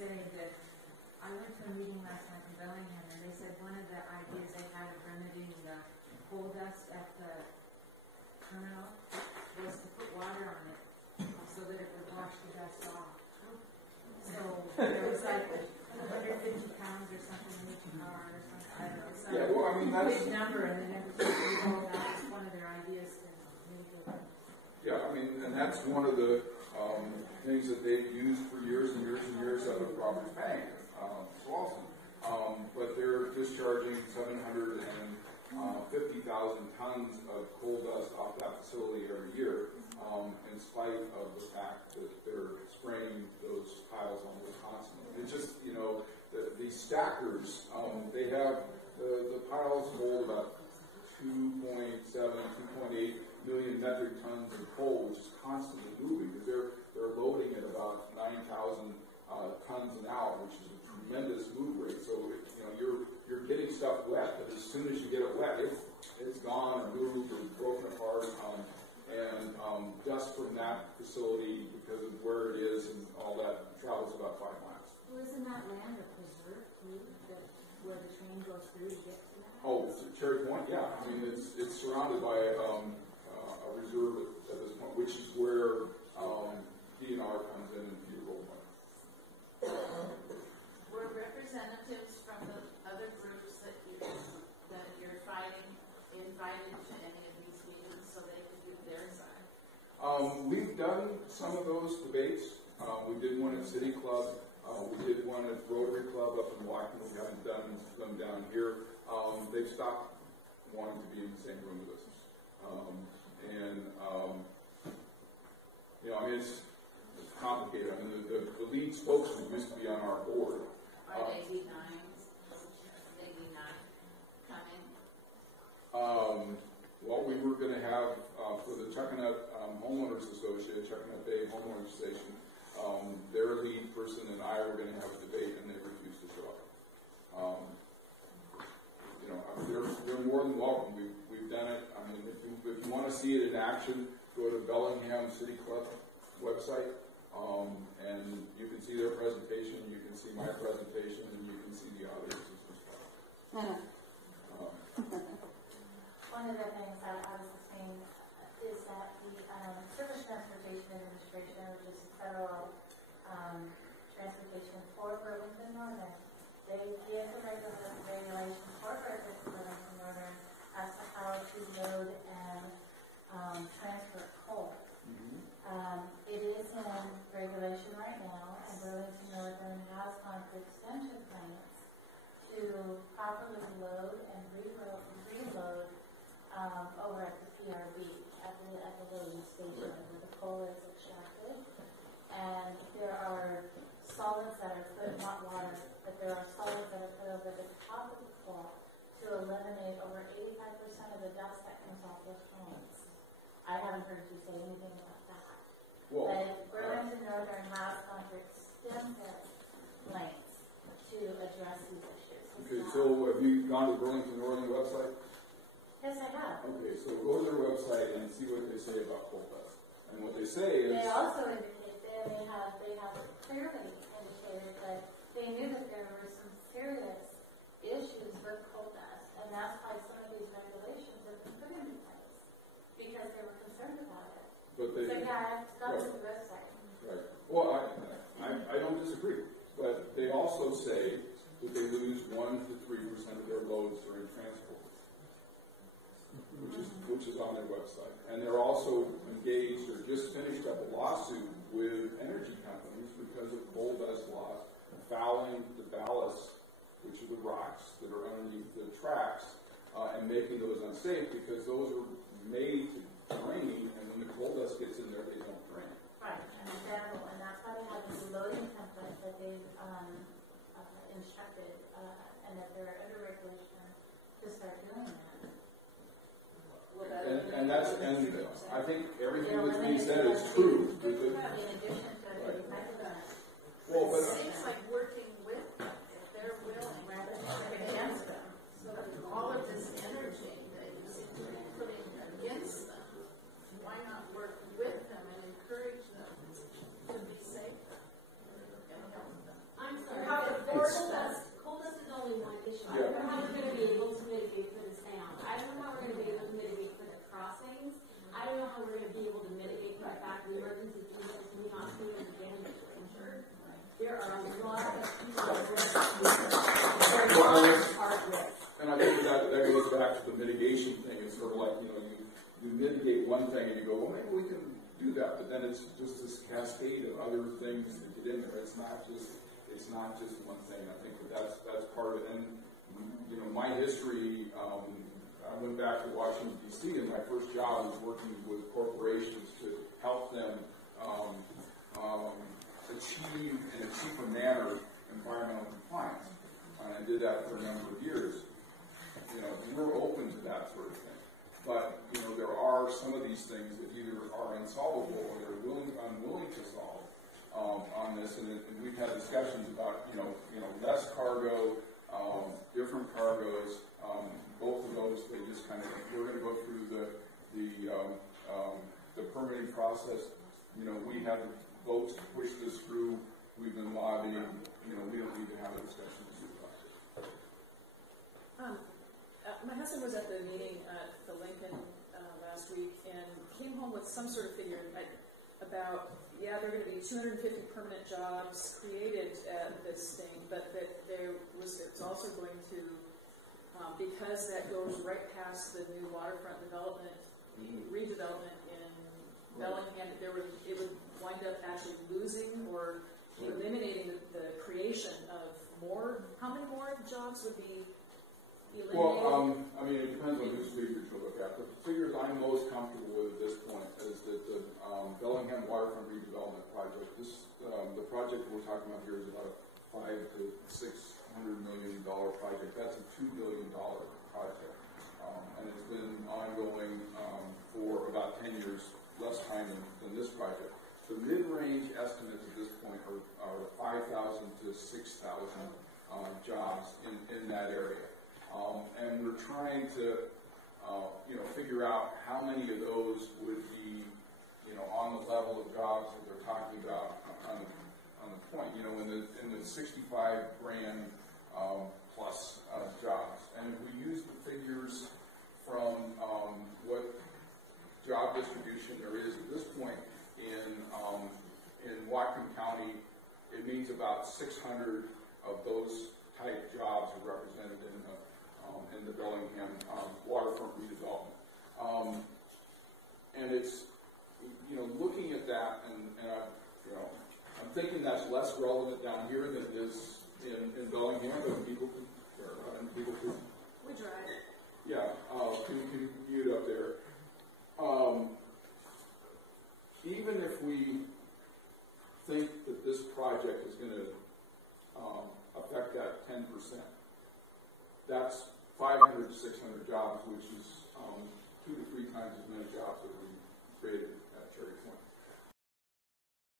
say that I went to a meeting last night in Bellingham, and they said one of the ideas they had of remedying the coal dust at the terminal was to put water on it so that it would wash the dust off. So there was like 150 pounds or something in each car or something. I don't know. It's yeah, well, I mean, that's a big number, and then that's one of their ideas to make it. Yeah, I mean, and that's one of the things that they've used for years and years and years out of Roberts Bank, Slauson. But they're discharging 750,000 tons of coal dust off that facility every year, in spite of the fact that they're spraying those piles on Wisconsin. It's just, you know, these stackers, they have, the piles hold about 2.7, 2.8 million metric tons of coal, which is constantly moving. They're loading at about 9,000 tons an hour, which is a tremendous move rate. So you know you're getting stuff wet, but as soon as you get it wet, it's gone or moved or broken apart. And dust from that facility, because of where it is and all that, travels about 5 miles. Well, isn't that land a preserve too, where the train goes through to get to that? Oh, Cherry Point, yeah. I mean, it's surrounded by a reserve at this point, which is where DNR comes in and Peterbilt Point. Were representatives from the other groups that you're fighting invited to any of these meetings so they could do their side? We've done some of those debates. We did one at City Club. We did one at Rotary Club up in Washington. We haven't done them down here. They've stopped wanting to be in the same room with us. You know, I mean, it's complicated. I mean, the lead spokesman used to be on our board. Are they D9s? They D9 coming? Well, we were going to have, for the Chuckanut Homeowners Association, Chuckanut Bay Homeowners Station, their lead person and I were going to have a debate, and they refused to show up. You know, I mean, they're more than welcome. We've done it. I mean, if you want to see it in action, go to Bellingham City Club website, and you can see their presentation, you can see my presentation, and you can see the audiences and stuff. One of the things that I was saying is that the Surface Transportation Administration, which is federal transportation for Burlington Northern, they give the regulations for Burlington Northern as to how to load and transfer coal. It is in regulation right now, and Burlington Northern has gone through extension plans to properly load and reload over at the PRB, at the loading station where the coal is extracted. And there are solids that are put, not water, but there are solids that are put over the top of the coal to eliminate over 85% of the dust that comes off those planes. I haven't heard you say anything about that. Well, but Burlington Northern has gone through extensive lengths to address these issues. Okay, so have you gone to the Burlington Northern website? Yes, I have. Okay, so go to their website and see what they say about coal dust. And what they say is... They also indicate they have clearly indicated that they knew that there were some serious issues with coal dust, and that's why some of these regulations have been put into place, because they were concerned about it. But they, so yeah, it's not on the website. Right. Well, I don't disagree, but they also say that they lose 1 to 3% of their loads during transport, which is on their website. And they're also engaged or just finished up a lawsuit with energy companies because of coal dust loss, fouling the ballast, which are the rocks that are underneath the tracks, and making those unsafe because those are made to drain, and when the coal dust gets in there, they don't drain. Right, understandable, and that's why they have this loading template that they've instructed, and that they're under regulation to start doing that. And I think everything that's being said is true. In addition to well, but it seems like working with them, if they're willing, rather than against them. So all of this energy that you seem to be putting against them, why not work with them and encourage them to be safer and help them? I'm mitigate one thing and you go, well, maybe we can do that, but then it's just this cascade of other things that get in there. It's not just one thing. I think that's part of it. And you know, my history, I went back to Washington D.C. and my first job was working with corporations to help them achieve in a cheaper manner environmental compliance. And I did that for a number of years. You know, we're open to that sort of thing. But, you know, there are some of these things that either are unsolvable or they're unwilling to solve on this. And we've had discussions about, you know, less cargo, different cargoes. Both of those, they just kind of, we're going to go through the permitting process. You know, we have votes to push this through. We've been lobbying. You know, we don't need to have a discussion with you about it. My husband was at the meeting at the Lincoln last week and came home with some sort of figure about, yeah, there are going to be 250 permanent jobs created at this thing, but that it's also going to, because that goes right past the new waterfront development, redevelopment in Bellingham, it would wind up actually losing or eliminating the creation of more. How many more jobs would be eliminated? Well, I mean, it depends on whose figures you look at. The figures I'm most comfortable with at this point is that the Bellingham Waterfront Redevelopment Project, the project we're talking about here is about a $500 to $600 million project. That's a $2 billion project. And it's been ongoing for about 10 years, less time than this project. The mid-range estimates at this point are 5,000 to 6,000 jobs in that area. And we're trying to, figure out how many of those would be, on the level of jobs that they're talking about on the point, in the 65 grand plus jobs. And if we use the figures from what job distribution there is at this point in Whatcom County, it means about 600 of those type jobs are represented in the Bellingham waterfront redevelopment. And it's, looking at that, and I'm thinking that's less relevant down here than it is in Bellingham, but people could. We drive. Yeah, can you view it up there? Even if we think that this project is going to affect that 10%, that's 500 to 600 jobs, which is 2 to 3 times as many jobs that we created